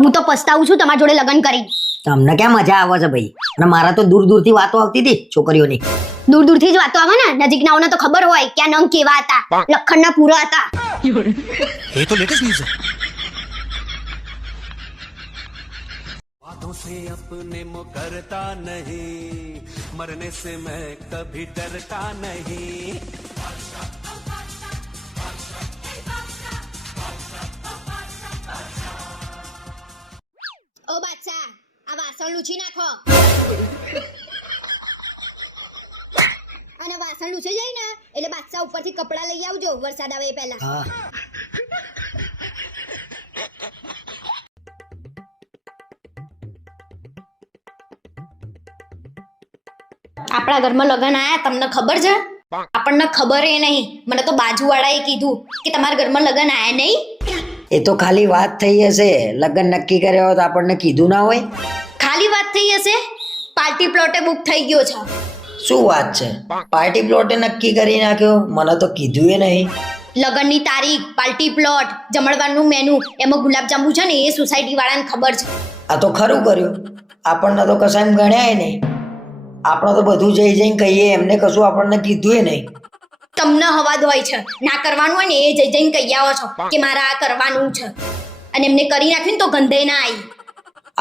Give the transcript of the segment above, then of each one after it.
હું તો પસ્તાવું છું તમારા જોડે લગ્ન કરી. તમને ક્યાં મજા આવે છે ભાઈ? અને મારા તો દૂર દૂરથી વાતો આવતી હતી છોકરીઓની. દૂર દૂરથી જ વાતો આવે ને, નજીકનાઓને તો ખબર હોય કે આ નંગ કેવા હતા, લખણના પૂરા હતા. ये तो लेटेस्ट न्यूज़ है. बातों से अपने मुकरता नहीं, मरने से मैं कभी डरता नहीं. ઓ બાદશાહ, આ વાસણ લૂછી નાખો. અને વાસણ લૂછી જાય ને એટલે બાદશાહ ઉપરથી કપડા લઈ આવજો વરસાદ આવે એ પહેલા. હા. આપણા ઘરમાં લગન આયા, તમને ખબર છે? આપણને ખબર એ નહીં, મને તો બાજુવાળાએ કીધું કે તમારા ઘરમાં લગન આયા નહીં. એ તો ખાલી વાત થઈ હશે. લગ્ન નક્કી કર્યા હોય તો આપણને કીધું ના હોય? ખાલી વાત થઈ હશે? પાર્ટી પ્લોટે બુક થઈ ગયો છે. શું વાત છે? પાર્ટી પ્લોટે નક્કી કરી નાખ્યો? મને તો કીધું એ નહીં. લગનની તારીખ, પાર્ટી પ્લોટ, જમણવારનું મેનુ, એમાં ગુલાબજાંબુ છે ને એ સોસાયટી વાળાને ખબર છે. આ તો ખરું કર્યું. આપણને તો કશાય ગણ્યા નહીં. આપણે તો બધું જઈ જઈને કહીએ, એમને કશું આપણને કીધું એ નહીં. તમને હવાદ હોય છે, ના કરવાનું હોય ને એ જઈ જઈને કહી આવો છો કે મારે આ કરવાનું છે, અને એમને કરી નાખ્યું ને તો ગંધે ના આવી.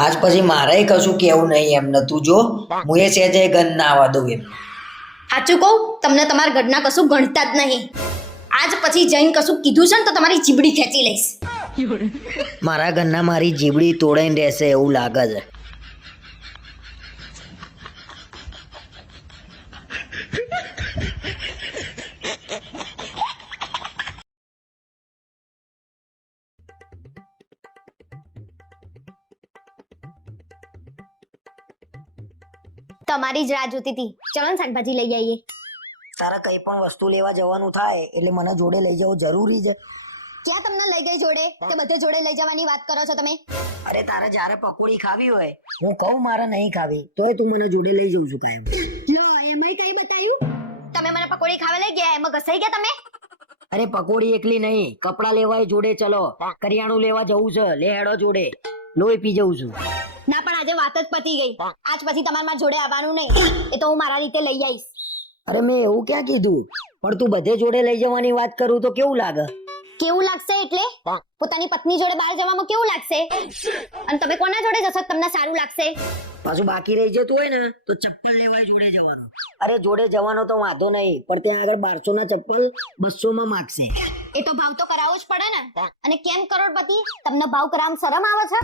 આજ પછી મારે કશું કેવું નહીં એમને. તું જો, હું એ સહેજે ગન ના આવવા દઉં એમ. સાચું કહું, તમને તમારા ઘરના કશું ગણતા જ નહીં. આજ પછી જઈને કશું કીધું છે ને તો તમારી જીબડી ખેંચી લઈશ. મારા ઘરના મારી જીબડી તોડાઈને રહેશે એવું લાગે છે. તમારી જ રાહ જોતી હતી. ચલો ને શાકભાજી લઈ આવીએ. તારે કઈ પણ વસ્તુ લેવા જવાનું થાય એટલે મને જોડે લઈ જવું જરૂરી છે. ક્યાં તમને લઈ ગઈ જોડે? તે બધે જોડે લઈ જવાની વાત કરો છો તમે? અરે તારે જ્યારે પકોડી ખાવી હોય, હું કહું મારે નહીં ખાવી તોય તું મને જોડે લઈ જઉં છું કાયમ. એમાંય કઈ બતાવ્યું? તમે મને પકોડી ખાવા લઈ ગયા, એમાં ઘસાઈ ગયા તમે? અરે પકોડી એકલી નહીં, કપડા લેવાય જોડે. ચલો કરિયાણું લેવા જવું છે, લે હેડો જોડે. લોહી પી જઉં છું. ના પણ આજે વાત જ પતી ગઈ. આજ પછી તમારે મારા જોડે આવવાનું નહીં. એ તો હું મારા રીતે લઈ આવીશ. અરે મેં એવું ક્યાં કીધું? પણ તું બધે જોડે લઈ જવાની વાત કરું તો કેવું લાગે? કેવું લાગશે એટલે? પોતાની પત્ની જોડે બહાર જવામાં કેવું લાગશે? અને તમે કોના જોડે જશો તમને સારું લાગશે? પાછું બાકી રહી જતું હોય ને તો ચપ્પલ લેવાય જોડે જવાનું. અરે જોડે જવાનો તો વાંધો નહીં, પણ ત્યાં આગળ 1200 ના ચપ્પલ 200 માં માગશે. એ તો ભાવ તો કરાવવો જ પડે ને. અને કેમ કરોડપતિ, તમને ભાવ કરાવવામાં શરમ આવે છે?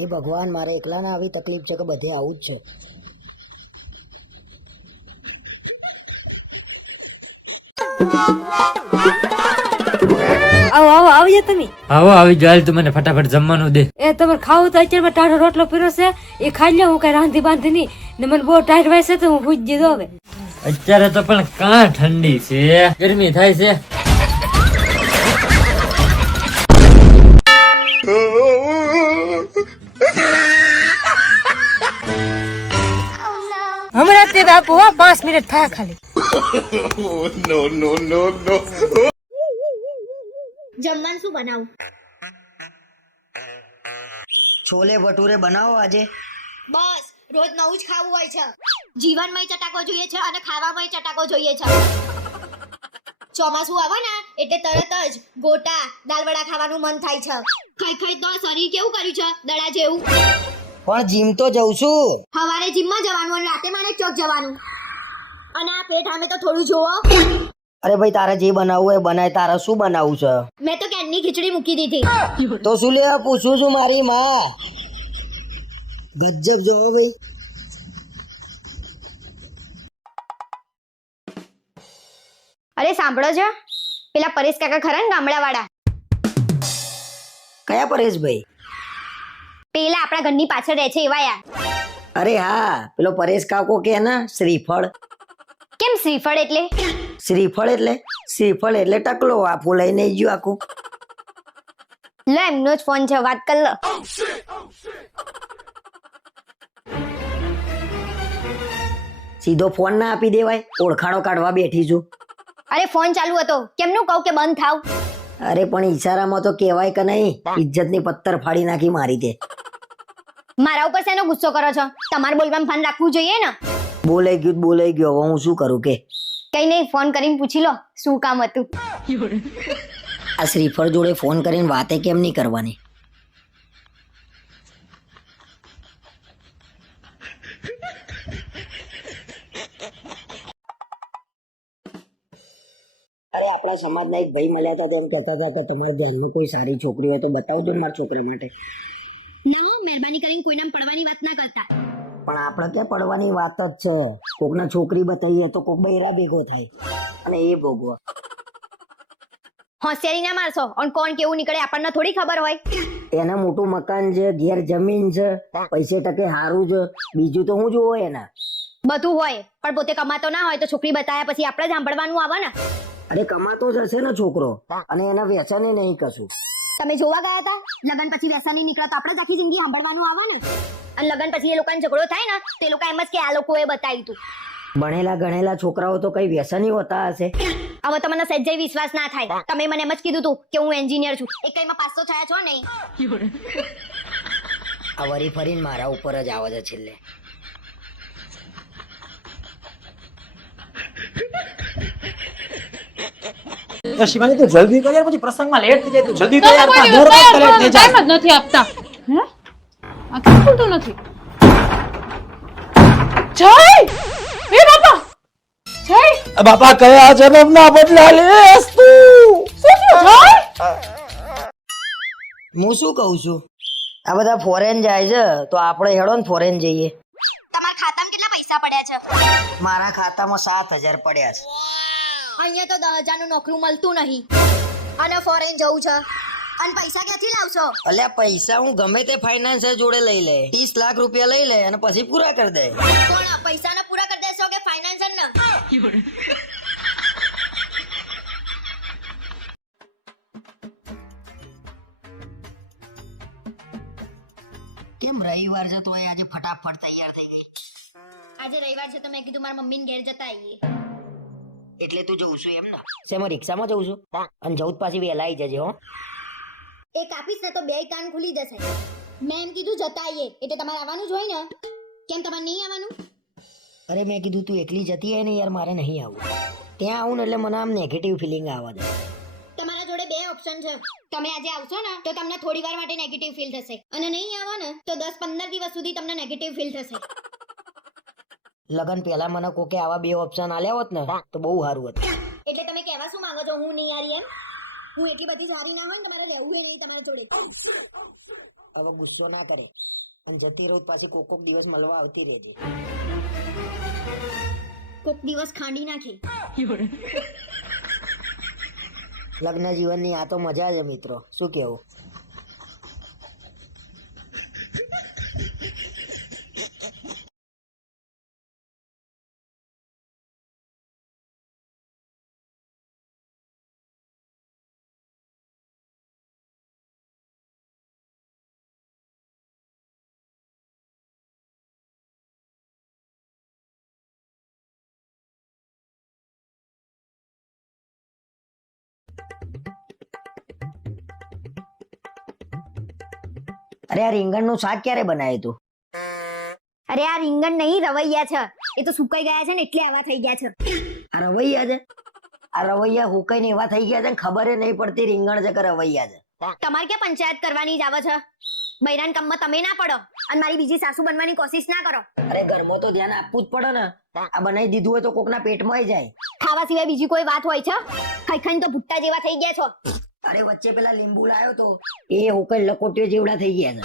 એ ભગવાન, મારે એકલાને આવી તકલીફ છે કે બધે આવું જ છે. આવો આવો આવજો તમે. આવો આવી જાલ, તું મને ફટાફટ જમવાનું દે. એ તમારે ખાવું તો અત્યારે ટાઢો રોટલો પીરો છે, એ ખાઈ લે. હું કઈ રાંધી બાંધી નહીં ને મને બહુ ટાઈટ વાય છે તો હું ભૂજ દીધો હવે. અત્યારે તો પણ કાં ઠંડી છે, ગરમી થાય છે. હમણાં તે બાપુ 5 મિનિટ થયા ખાલી. જમવાનું શું બનાવું? છોલે ભટુરે બનાવો આજે. બસ રોજ નવું જ ખાવું હોય છે. જીવનમાંય ચટાકો જોઈએ છે અને ખાવામાંય ચટાકો જોઈએ છે. ચોમાસું આવે ને એટલે તરત જ ગોટા દાલવડા ખાવાનું મન થાય છે. ખાઈ ખાઈ તો શરીર કેવું કર્યું છે, દડા જેવું. પણ જીમ તો જઉં છું. સવારે જીમમાં જવાનું અને રાતે મારે ચોક જવાનું. અને આ પેટ સામે તો થોડું જોવો. અરે ભાઈ, તારે જે બનાવવું હોય બનાય. તારે શું બનાવવું છે? મેં તો કેનની ખીચડી મૂકી દીધી. તો શું લેવા પૂછું છું મારી માં. ગજબ જોવો ભાઈ. અરે સાંભળો છો, પેલા પરેશ કાકા ખરા ને ગામડાવાળા? કયા પરેશભાઈ? પેલા આપણા ઘરની પાછળ રહે છે એવા યાર. અરે હા, પેલો પરેશ કાકો કે ને શ્રીફળ. કેમ શ્રીફળ એટલે? શ્રીફળ એટલે ટકલો. આપું લઈને ગયું આખું. લો એમનો જ ફોન છે, વાત કર લો. સીધો ફોન ના આપી દેવાય? ઓળખાણો કાઢવા બેઠી છું. અરે ફોન ચાલુ હતો, કેમનું કહું કે બંધ થાવ? અરે પણ ઈશારામાં તો કહેવાય કે નહીં, ઇજ્જતની પત્તર ફાડી નાખી મારી તે. મારા ઉપર શેનો ગુસ્સો કરો છો? તમારે બોલવામાં ભાન રાખવું જોઈએ ને. બોલાઈ ગયું, હવે હું શું કરું કે? કઈ નહીં, ફોન કરીને પૂછી લો શું કામ હતું. આ શ્રીફળ જોડે ફોન કરીને વાતે કેમ નહીં કરવાની? અરે આપણા સમાજના એક ભાઈ મળ્યા હતા, તેમ કહેતા હતા કે તમારા ધ્યાનમાં કોઈ સારી છોકરી હોય તો બતાવજો ને મારા છોકરા માટે. નહીં, મહેરબાની કરીને કોઈના પડવાની વાત ના કરતા. પણ આપણે ક્યાં પડવાની વાત જ છે. કોકના છોકરી બતાવીએ તો કોક બૈરા ભેગો થાય અને એ ભોગવો. હોશિયારી ના મારશો, અને કોણ કેવું નીકળે આપણને થોડી ખબર હોય. એને મોટું મકાન છે, ઘેર જમીન છે, પૈસે ટકે સારું છે, બીજું તો હું જોવો એના. બધું હોય પણ પોતે કમાતો ના હોય તો છોકરી બતાવ્યા પછી આપણે જ સાંભળવાનું આવે ને. અરે કમાતો જ હશે ને છોકરો, અને એના વ્યસને નહીં કશું. તમે જોવા ગયા હતા? લગન પછી વ્યસની નીકળે તો આપણે જ આખી જિંદગી સાંભળવાનું આવે ને. અને લગન પછી એ લોકોને ઝઘડો થાય ને તે લોકો એમ જ કે આ લોકોએ બતાવ્યું તું. ભણેલા ગણેલા છોકરાઓ તો કઈ વ્યસની હોતા હશે. હવે તો મને સહેજે વિશ્વાસ ના થાય. તમે મને એમ જ કીધું તું કે હું એન્જિનિયર છું, એક કઈમાં પાસ તો થયા છો નહીં. આ વરી ફરીને મારા ઉપર જ આવે છે છેલ્લે. શિવાની તું જલ્દી કર યાર, પછી પ્રસંગમાં લેટ થઈ જાય. તું જલ્દી તો યાર, દર વખતે લેટ થઈ જાય. ટાઈમ જ નથી આપતા. હે આ કેમ ખુલતું નથી? જય એ બાપા, જય બાપા કયા જન્મના બદલા લેસ તું? શું થયું જય? હું શું કહું છું, આ બધા ફોરેન જાય છે તો આપણે હેડો ને ફોરેન જઈએ. તમારા ખાતામાં કેટલા પૈસા પડ્યા છે? મારા ખાતામાં 7,000 પડ્યા છે. અહીંયા તો 10,000 નું નોકરું મળતું નહીં અને ફોરેન જવું છે, અને પૈસા ક્યાંથી લાવશો? અલ્યા પૈસા હું ગમે તે ફાઇનાન્સર જોડે લઈ લે, 30 લાખ રૂપિયા લઈ લે અને પછી પૂરા કરી દે. કોણ પૈસાને પૂરા કરી દેશો કે ફાઇનાન્સર ને? કેમ રવિવાર છે તો આજે ફટાફટ તૈયાર થઈ ગઈ? આજે રવિવાર છે તો મેં કીધું મારા મમ્મીને ઘેર જતા આવીએ. એટલે તું જઉં છું એમ ને? શેમાં રિક્ષામાં જઉં છું? અને જવું પાછી વહેલા આવી જજે હો. એક આપીશ ને તો બે કાન ખુલી જશે. મેં એમ કીધું જતા આવીએ એટલે તમારે આવવાનું જ હોય ને. કેમ તમારે નહીં આવવાનું? અરે મેં કીધું તું એકલી જતી હોય ને યાર, મારે નહીં આવવું. ત્યાં આવું ને એટલે મને આમ નેગેટિવ ફિલિંગ આવે છે. તમારા જોડે બે ઓપ્શન છે. તમે આજે આવશો ને તો તમને થોડી વાર માટે નેગેટિવ ફીલ થશે, અને નહીં આવો ને તો 10-15 દિવસ સુધી તમને નેગેટિવ ફીલ થશે. લગન પહેલા મને કોકે આવા બે ઓપ્શન આલ્યા હોત ને તો બહુ સારું હતું. એટલે તમે કહેવા શું માંગો છો? હું નહીં આરી એમ? હું એટલી બધી સારી ના હોય ને તમારે રહેવું નહીં તમારા જોડે. હવે ગુસ્સો ના કરે અને જતી રહું પાછી કોક દિવસ મળવા આવતી રહેજે. કોક દિવસ ખાંડી નાખે. લગ્ન જીવનની આ તો મજા છે મિત્રો, શું કેવું? અરે આ રીંગણનું શાક ક્યારે બનાવ્યું તું? અરે આ રીંગણ નહીં, રવૈયા છે. એ તો સુકાઈ ગયા છે ને એટલે આવા થઈ ગયા છે. આ રવૈયા છે? આ રવૈયા હુકાઈને એવા થઈ ગયા છે ને ખબર નહીં પડતી રીંગણ છે કે રવૈયા છે. તમારે ક્યાં પંચાયત કરવાની જ આવે છે? બૈરાન કામમાં તમે ના પડો અને મારી બીજી સાસુ બનવાની કોશિશ ના કરો. અરે ઘરમાં તો ધ્યાન આપવું જ પડે ને. આ બનાવી દીધું હોય તો કોકના પેટમાં જાય. ખાવા સિવાય બીજી કોઈ વાત હોય છે? ખાઈ ખાઈને તો ભુટ્ટા જેવા થઈ ગયા છો. અરે વચ્ચે પેલા લીંબુ લાયો તો એ હુકાઈ લકોટીઓ જેવડા થઈ ગયા છે.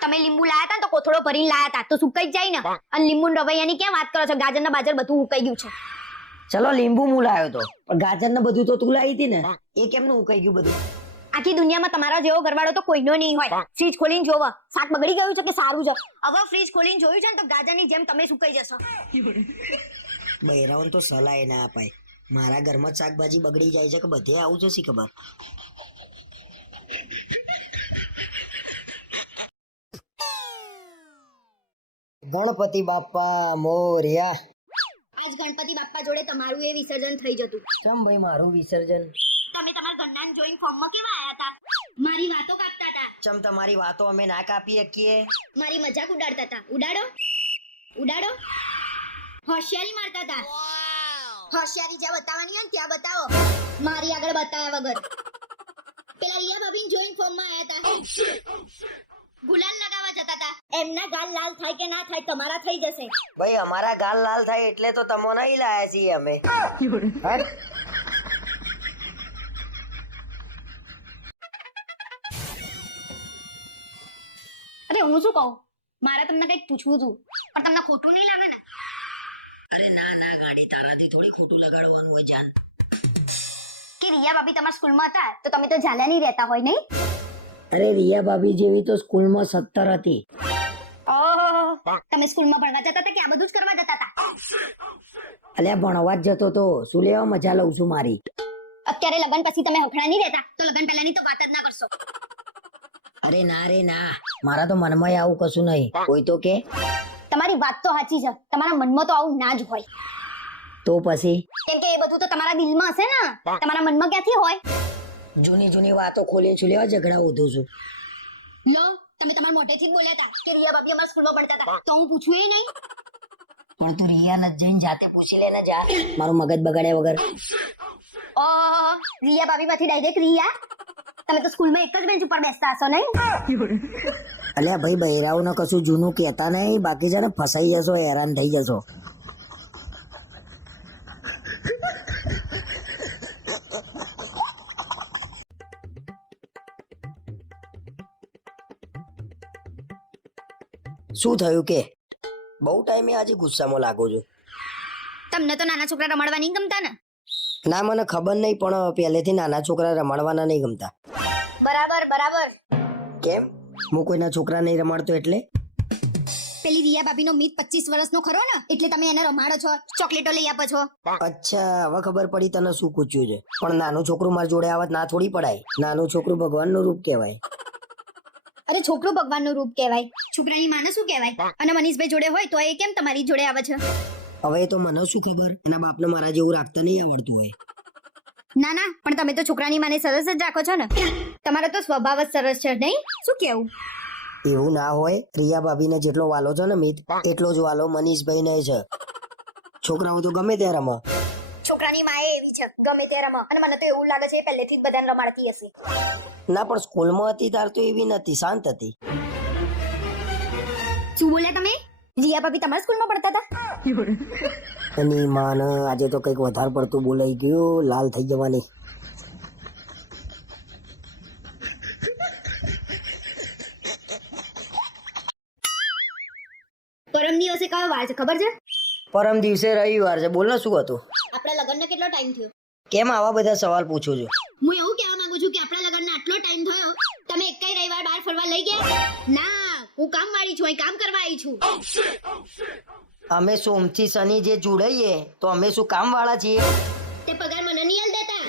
તમે લીંબુ લાયા હતા ને તો કોથળો ભરીને લાયા હતા તો સુકાઈ જ જાય ને. અને લીંબુ ને રવૈયાની ક્યાં વાત કરો છો? ગાજર ને બાજર બધું ઉકાઈ ગયું છે. ચલો લીંબુ હું લાયો તો, પણ ગાજર ને બધું તો તું લાવી હતી ને, એ કેમનું ઉકાઈ ગયું બધું? આખી દુનિયામાં તમારા જેવો ઘરવાળો તો કોઈનો નહીં હોય. ફ્રીજ ખોલીને જોવો શાક બગડી ગયું છે કે સારું છે. હવે ફ્રીજ ખોલીને જોયું છે ને તો ગાજરની જેમ તમે સુકાઈ જશો. બૈરાઓને તો સલાહ ના અપાય. મારા ઘરમાં શાકભાજી બગડી જાય છે કે બધે આવું છે શી ખબર. ગણપતિ બાપા મોર્યા. આજ ગણપતિ બાપ્પા જોડે તમારું એ વિસર્જન થઈ જતું. ચમ ભાઈ મારું વિસર્જન? તમે તમારા ઘરના જોઈન્ટ ફોર્મમાં કેવા આયા હતા? મારી વાતો કાપતા હતા. ચમ તમારી વાતો અમે ના કાપી શકીએ? મારી મજાક ઉડાડતા હતા. ઉડાડો ઉડાડો. હોશિયારી મારતા હતા. હોશિયારી જ્યાં બતાવવાની હોય ને ત્યાં બતાવો, મારી આગળ બતાવ્યા વગર. પેલા રિયા ભાભી જોઈન્ટ ફોર્મમાં આયા હતા. ગુલાલ લગાવવા જતા હતા. એમના ગાલ લાલ થાય કે ના થાય, તમારા થઈ જશે. ભાઈ અમારા ગાલ લાલ થાય એટલે તો તમો નહીં લાયા છીએ અમે. અરે હું શું કહું, મારે તમને કંઈક પૂછવું હતું, પણ તમને ખોટું નહીં લાગે ને? અરે ના ના ગાડી, તારાથી થોડી ખોટું લગાડવાનું હોય જાન. કે રિયા ભાભી તમારા સ્કૂલમાં હતા તો તમે તો ઝાલા નહીં રહેતા હોય, નહીં? અરે રિયા ભાભી જેવી તો સ્કૂલમાં 17 હતી. ઓહો, તમે સ્કૂલમાં ભણવા જતા હતા કે આ બધું જ કરવા જતા હતા? અલ્યા ભણવા જ જતો તો. શું લેવા મજા લઉં છું મારી? અત્યારે લગન પછી તમે હફડા નહીં રહેતા તો લગન પહેલાની તો વાત જ ના કરશો. અરે ના રે ના, મારા તો મનમાં આવું કશું નહીં. કોઈ તો કે તમારી વાત તો સાચી છે, તમારા મનમાં તો આવું ના જ હોય. તો પછી કેમ કે એ બધું તો તમારા દિલમાં હશે ને, તમારા મનમાં ક્યાંથી હોય? જૂની જૂની વાતો ખોલી છું, લેવા ઝઘડા ઉધું છું. લો, તમે તમારા મોઢેથી જ બોલ્યા હતા કે રિયા ભાભી અમારા સ્કૂલમાં ભણતા હતા, તો હું પૂછું એ નહીં? પણ તું રિયા ન જઈને જાતે પૂછી લે ને જા, મારું મગજ બગાડ્યા વગર. ઓહો, રિયા ભાભી માંથી ડાયરેક્ટ રિયા? તમે તો સ્કૂલમાં એક જ બેન્ચ ઉપર બેસતા હશો, નહીં? અલ્યા ભાઈ બહેરાઓને કશું જૂનું કહેતા નહીં, બાકી છે ને ફસાઈ જશો, હેરાન થઈ જશો. શું થયું કે બહુ ટાઈમે આજે ગુસ્સામાં લાગો છો? તમને તો નાના છોકરા રમાડવા નહીં ગમતા ને? ના મને ખબર નહીં, પણ પહેલેથી નાના છોકરા રમાડવાના નહીં ગમતા. બરાબર બરાબર. કેમ? હું કોઈના છોકરા નહીં રમાડતો એટલે? પેલી રિયા ભાભીનો મિત 25 વર્ષનો ખરો ને, એટલે તમે એને રમાડો છો, ચોકલેટો લઈ આપો છો. અચ્છા, હવે ખબર પડી તને શું પૂછ્યું છે. પણ નાનું છોકરું મારી જોડે આવત ના થોડી પડાય. નાનું છોકરું ભગવાનનું રૂપ કહેવાય. અરે છોકરું ભગવાનનું રૂપ કહેવાય, છોકરાની માને શું કહેવાય? અને મનીષભાઈ જોડે હોય તો એ કેમ તમારી જોડે આવે છે? હવે એ તો મને શું ખબર, એના બાપને મારા જેવું રાખતા નહીં આવડતું હોય. ના ના, પણ તમે તો છોકરાની માને સરસ જ રાખો છો ને. તમારો તો સ્વભાવ જ સરસ છે, નહીં? શું કેવું? એવું ના હોય. રિયા ભાભીને જેટલો વાલો છે ને મિત, એટલો જ વાલો મનીષભાઈ ને છે. છોકરાઓ તો ગમે ત્યાં રમે. છોકરાની માએ એવી છે, ગમે તે રમે. અને મને તો એવું લાગે છે એ પહેલેથી જ બધાને રમાડતી હશે. ના પણ સ્કૂલમાં હતી તાર તો એવી નથી, શાંત હતી. શું બોલ્યા તમે? રિયા ભાભી તમારા સ્કૂલમાં ભણતા હતા? એની માને આજે તો કંઈક વધારે પડતું બોલાઈ ગયું, લાલ થઈ જવાની. પરમ દિવસે કયો વાર છે ખબર છે? પરમ દિવસે રવિવાર છે. બોલ ને શું હતું? આપણા લગ્નનો કેટલો ટાઈમ થયો? કેમ આવા બધા સવાલ પૂછું છું? હું એવું કહેવા માંગુ છું કે આપણા લગ્નનો આટલો ટાઈમ થયો, તમે એકેય રવિવાર બહાર ફરવા લઈ ગયા? ના, હું કામવાળી છું, અહીં કામ કરવા આવી છું. અમે સોમથી શનિ જે જોડાઈએ તો અમે શું કામ વાળા છીએ? તે પગાર મને નહીં આલ દેતા,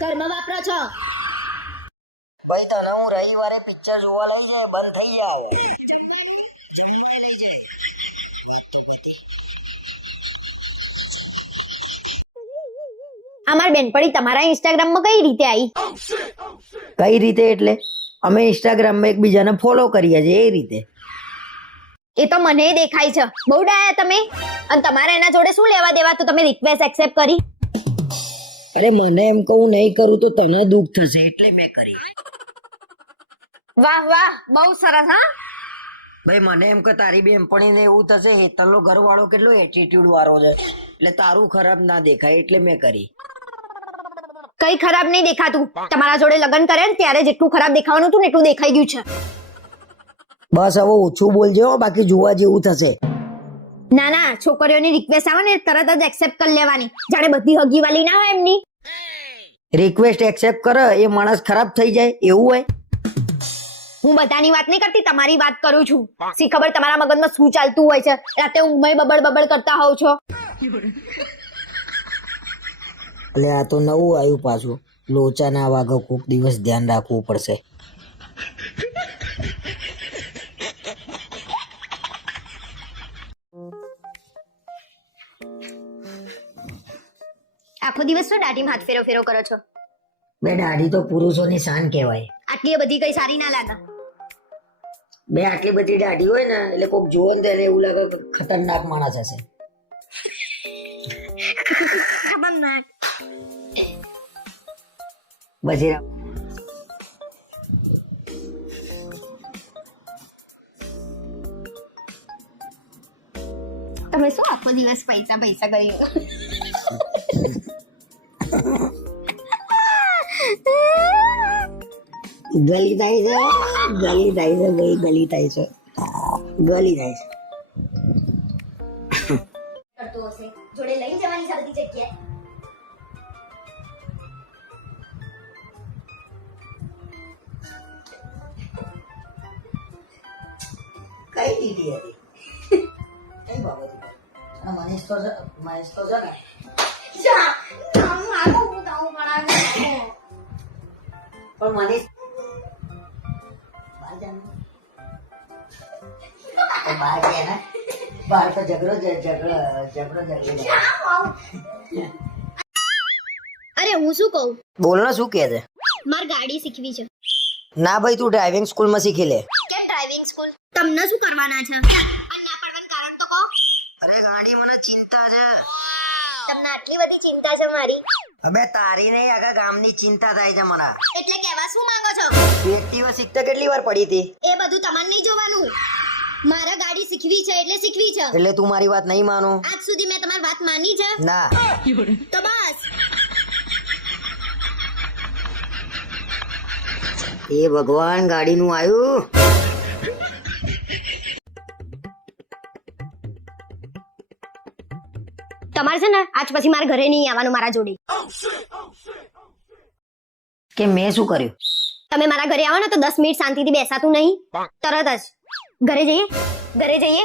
ઘરમાં વાપરો છો. ભાઈ તને હું રવિવારે પિક્ચર જોવા લઈ જાય, બંધ થઈ જાય. અમાર બેનપણી તમારા ઇન્સ્ટાગ્રામમાં કઈ રીતે આવી? કઈ રીતે એટલે? અમે ઇન્સ્ટાગ્રામમાં એકબીજાને ફોલો કરીએ છીએ એ રીતે. એ તો મને દેખાય છે, બહુ ડાયા તમે. અને તમારે એના જોડે શું લેવા દેવા, તો તમે રિક્વેસ્ટ એક્સેપ્ટ કરી? અરે મને એમ કહું નહીં કરું તો તને દુઃખ થશે એટલે મેં કરી. વાહ વાહ, બહુ સરસ. હા ભાઈ મને એમ કે તારી બેનપણીને એવું થશે હેતલનો ઘરવાળો કેટલો એટીટ્યુડ વાળો છે, એટલે તારું ખરાબ ના દેખાય એટલે મેં કરી. કઈ ખરાબ નહીં દેખાતું. તમારા જોડે લગ્ન કરે ને ત્યારે જેટલું ખરાબ દેખાવાનું હતું ને એટલું દેખાઈ ગયું છે. બસ હવે ઓછું બોલજો, બાકી જોવા જેવું થશે. ના ના, છોકરીઓની રિક્વેસ્ટ આવે ને તરત જ એક્સેપ્ટ કરી લેવાની, જાણે બધી હગીવાલી ના હોય એમની. રિક્વેસ્ટ એક્સેપ્ટ કરે એ માણસ ખરાબ થઈ જાય એવું હોય? હું બધાની વાત નહીં કરતી, તમારી વાત કરું છું. સી ખબર તમારા મગજમાં શું ચાલતું હોય છે, રાતે ઊંઘમાં બબડ બબડ કરતા હોવ છો. એટલે આ તો નવું આવ્યું પાછું. લોચાના વાગો કોક દિવસ ધ્યાન રાખવું પડશે. આખો દિવસ શું દાઢીમાં હાથ ફેરો ફેરો કરો છો? બે દાઢી તો પુરુષોની શાન કહેવાય. આટલી બધી કઈ સારી ના લાગે. બે આટલી બધી દાઢી હોય ને એટલે કોક જોવે ને તેને એવું લાગે કે ખતરનાક માણસ હશે. ખતરનાક. બજીરા તમે શું આખો દિવસ પૈસા પૈસા કરી ગલી થાય છે, ગલી થાય છે ભાઈ, ગલી થાય છે, ગલી થાય છે. કરતો હશે જોડે લઈ જવાની છે બધી જગ્યાએ. કઈ દીધી હતી કઈ બાબત ઉપર? અને મનીષ તો છે ને જા હું આવું હું તાઉ પડાવે. પણ મનીષ બહાર જાને તો બહાર ગયા ને બહાર તો ઝઘડો અરે હું શું કહું, બોલ ને શું કહે છે? મારે ગાડી શીખવી છે. ના ભાઈ તું ડ્રાઇવિંગ સ્કૂલમાં શીખી લે. કેમ ડ્રાઇવિંગ સ્કૂલ? તમને શું કરવાના છે? અને ના પડવાનું કારણ તો કહો. અરે ગાડી મને ચિંતા છે. તમને આટલી બધી ચિંતા છે મારી? અબે તારી નહીં આખા ગામની ચિંતા થાય છે મને. એટલે કહેવા શું માંગો છો? તું એક્ટિવા શીખતા કેટલી વાર પડી હતી? એ બધું તમારે નહીં જોવાનું. મારે ગાડી શીખવી છે એટલે શીખવી છે. એટલે તું મારી વાત નહીં માનો? આજ સુધી મેં તમારી વાત માની છે? ના. તો બસ. એ ભગવાન ગાડીનું આયું. તમારે છે ને આજ પછી મારા ઘરે નહીં આવવાનું મારા જોડે. કે મેં શું કર્યું? તમે મારા ઘરે આવો ને તો 10 મિનિટ શાંતિથી બેસાતું નહીં. તરત જ ઘરે જઈએ.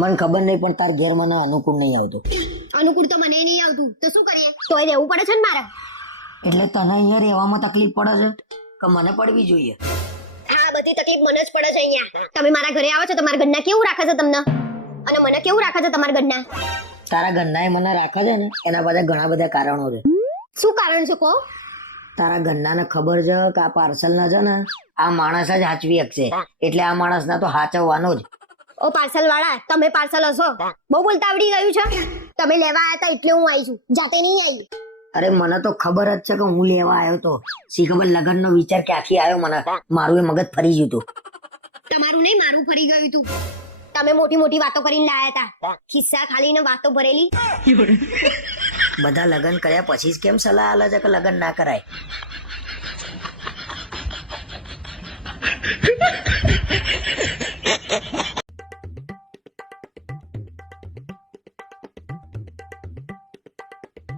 મને ખબર નહીં પણ તાર ઘેર મને અનુકૂળ નહીં આવતું. અનુકૂળ તો મને નહીં આવતું તો શું કરીએ? તોય રહેવું પડે છે ને મારે. એટલે તને અહીંયા રહેવામાં તકલીફ પડે છે કે મને પડવી જોઈએ? હા, બધી તકલીફ મને જ પડે છે અહીંયા. તમે મારા ઘરે આવો છો તો મારા ઘરના કેવું રાખે છે તમને, અને મને કેવું રાખે છે તમારા ઘરના? તારા ઘરના એ મને રાખે છે ને એના પાછળ ઘણા બધા કારણો છે. શું કારણ છે કહો? તારા ઘરનાને ખબર છે કે આ પાર્સલ ના છે ને આ માણસ જ હાચવી શકશે, એટલે આ માણસ ના તો હાચવવાનો જ. ઓ પાર્સલ વાળા, તમે પાર્સલ હશો. બહુ બોલતા આવડી ગયું છે. તમે લેવા આવ્યા હતા એટલે હું આવી છું, જાતે નહીં આવી. અરે મને તો ખબર જ છે કે હું લેવા આવ્યો તો. સી ખબર લગનનો વિચાર ક્યાંથી આવ્યો મને, મારું એ મગજ ફરી ગયું હતું. તમારું નહીં મારું ફરી ગયું હતું. તમે મોટી મોટી વાતો કરીને લાયા હતા, ખિસ્સા ખાલી ને વાતો ભરેલી. બધા લગન કર્યા પછી જ કેમ સલાહ આલે છે કે લગન ના કરાય?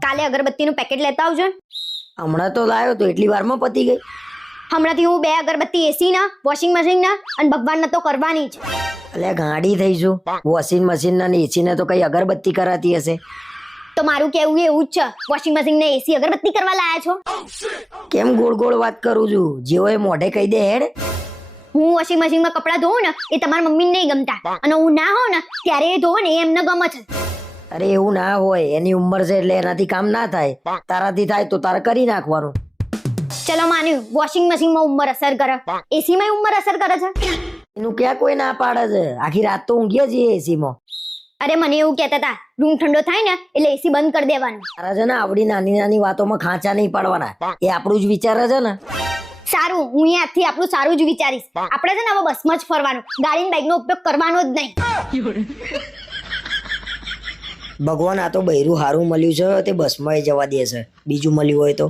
કાલે અગરબત્તીનું પેકેટ લેતા આવજો. હમણાં તો લાવ્યો તો એટલી વારમાં પતી ગઈ. હમણાંથી હું 2 અગરબત્તી એસી ના, વોશિંગ મશીન ના અને ભગવાન તો કરવાની જ. એટલે ગાડી થઈશું, વોશિંગ મશીન ના ને એસી ને તો કઈ અગરબત્તી કરાતી હશે. તો મારું કેવું એવું જ છે, વોશિંગ મશીન ને એસી અગરબત્તી કરવા લાયા છો. કેમ ગોળ ગોળ વાત કરું છું? જેવો એ મોઢે કહી દે હેડ. હું વોશિંગ મશીન માં કપડા ધોઉં ને એ તમારા મમ્મીને નહીં ગમતા, અને હું ના હોઉં ને ત્યારે એ ધોવે ને એ એમને ગમે છે. અરે એવું ના હોય, એની ઉંમર છે એટલે એનાથી કામ ના થાય. તારાથી થાય તો તારે કરી નાખવાનું. ચલો માન્યું, વોશિંગ મશીન માં ઉંમર અસર કરે, એસી માં ઉંમર અસર કરે છે. એનું ક્યાં કોઈ ના પાડે છે? આખી રાત તો ઊંઘીએ છીએ એસી માં. અરે મને એવું કહેતા હતા રૂમ ઠંડો થાય ને એટલે એસી બંધ કરી દેવાનું. તારા છે ને આવડી નાની નાની વાતોમાં ખાંચા નહીં પડવાના. એ આપણું જ વિચારે છે ને. સારું, હું અહીંયાથી આપણું સારું જ વિચારીશ. આપણે છે ને હવે બસમાં જ ફરવાનું, ગાડી બાઈક નો ઉપયોગ કરવાનો જ નહીં. ભગવાન આ તો બૈરું હારું મળ્યું છે, તે બસમાં જવા દે છે. બીજું મળ્યું હોય તો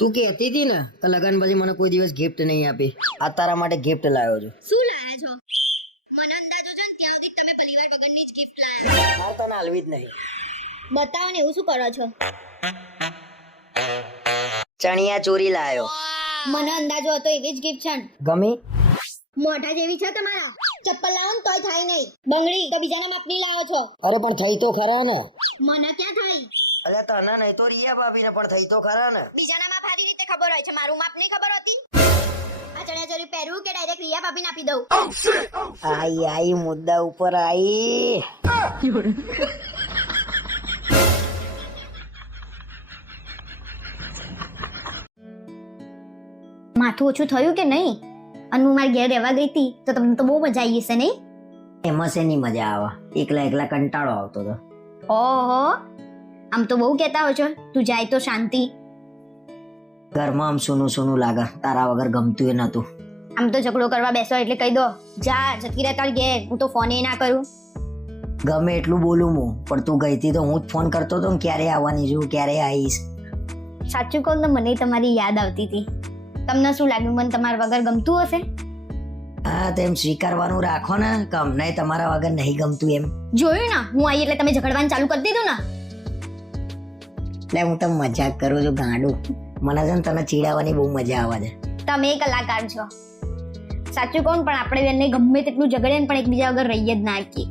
તું કહેતી હતી ને કે લગન પછી મને કોઈ દિવસ ગિફ્ટ નહીં આપી. આ તારા માટે ગિફ્ટ લાવ્યો છું. શું લાયા છો? મને અંદાજો છે ને ત્યાં સુધી તમે ભલીવાર વગરની જ ગિફ્ટ લાયા. મારે તને હાલવી જ નહીં. બતાવો ને, એવું શું કરો છો? ચણિયા ચોરી લાવ્યો. મને અંદાજો હતો એવી જ ગિફ્ટ છે ને. ગમી? મોઢા જેવી છે તમારા. ચપ્પલ લાવો ને તોય થાય નહીં. બંગડી તો બીજાના માપની લાવો છો. અરે પણ થઈ તો ખરા ને. મને ક્યાં થઈ? અલ્યા તને નહીં તો રિયા ભાભી ને પણ થઈ તો ખરા ને. બીજાના માપ સારી રીતે ખબર હોય છે, મારું માપ નહીં ખબર હોતી. આ ચણિયાચોળી પહેરવું કે ડાયરેક્ટ રિયા ભાભીને આપી દઉં? આઈ મુદ્દા ઉપર આઈ. માથું ઓછું થયું કે નહીં? અને હું મારી ઘેર રહેવા ગઈ હતી તો તમને તો બહુ મજા આવી હશે નહીં? એમાં શેની મજા આવે? એકલા એકલા કંટાળો આવતો હતો. ઓહો, આમ તો બહુ કહેતા હો છો તું જાય તો શાંતિ. ઘરમાં આમ સૂનું સૂનું લાગે, તારા વગર ગમતું એ નતું. આમ તો ઝઘડો કરવા બેસો એટલે કહી દો જા જતી રહે તાર ઘેર, હું તો ફોન ના કરું. ગમે એટલું બોલું હું, પણ તું ગઈ હતી તો હું જ ફોન કરતો હતો ને ક્યારે આવવાની છું, ક્યારે આવીશ. સાચું કહું તો મને તમારી યાદ આવતી હતી. તમને શું લાગ્યું મને તમારા વગર ગમતું હશે? હા, તેમ સ્વીકારવાનું રાખો ને કે અમને તમારા વગર નહીં ગમતું એમ. જોયું ને હું આવી એટલે તમે ઝઘડવાનું ચાલુ કરી દીધું ને. એટલે હું તો મજાક કરું છું ગાંડું. મને છે ને તને ચીડાવવાની બહુ મજા આવે છે. તમે કલાકાર છો. સાચું કહું પણ આપણે બંને ગમે તેટલું ઝઘડે ને પણ એકબીજા વગર રહી જ ના શકીએ.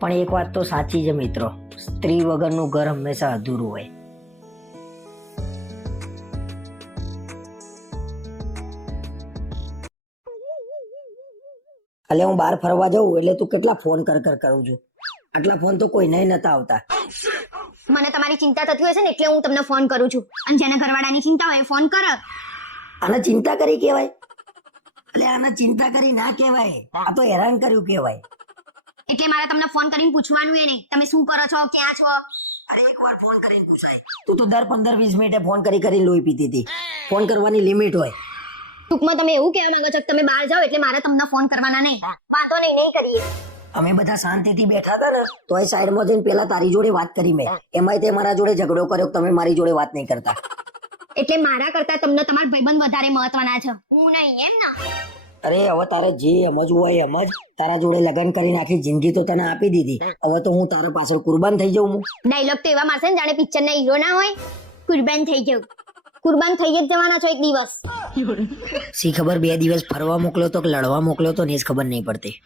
પણ એક વાત તો સાચી છે મિત્રો, સ્ત્રી વગરનું ઘર હંમેશા અધૂરું હોય. એટલે હું બહાર ફરવા જાઉં એટલે તું કેટલા ફોન કર કરું છું. આટલા ફોન તો કોઈ નહીં નતા આવતા. મને તમારી ચિંતા થતી હોય છે ને એટલે હું તમને ફોન કરું છું. અને જેને ઘરવાળાની ચિંતા હોય ફોન કર. આને ચિંતા કરી કહેવાય? એટલે આને ચિંતા કરી ના કહેવાય, આ તો હેરાન કર્યું કહેવાય. એટલે મારે તમને ફોન કરીને પૂછવાનું એ નહીં તમે શું કરો છો, ક્યાં છો. અરે એકવાર ફોન કરીને પૂછાય. તું તો દર 15-20 મિનિટે ફોન કરી લોહી પીતી હતી. ફોન કરવાની લિમિટ હોય. ટૂંકમાં તમે એવું કહેવા માંગો છો કે તમે બહાર જાઓ એટલે મારે તમને ફોન કરવાના નહીં? વાંધો નહીં, નહીં કરીએ. અમે બધા શાંતિથી બેઠા હતા ને તો એ સાઈડમાં જઈને પેલા તારી જોડે વાત કરી મેં. એમાંય તે મારા જોડે ઝઘડો કર્યો કે તમે મારી જોડે વાત નહીં કરતા. એટલે મારા કરતા તમને તમારા ભાઈબંધ વધારે મહત્વના છે, હું નહીં, એમ ને? અરે હવે તારે જે સમજવું હોય એમ જ. તારા જોડે લગ્ન કરીને આખી જિંદગી તો તને આપી દીધી, હવે તો હું તારા પાછળ કુરબાન થઈ જાઉં. હું ડાયલોગ તો એવા મારશે ને જાણે પિક્ચર ના હીરો ના હોય. કુરબાન થઈ જાઉં. કુરબાન થઈ જ જવાના છો એક દિવસ. સી ખબર 2 દિવસ ફરવા મોકલ્યો તો કે લડવા મોકલ્યો તો ને જ ખબર નહીં પડતી.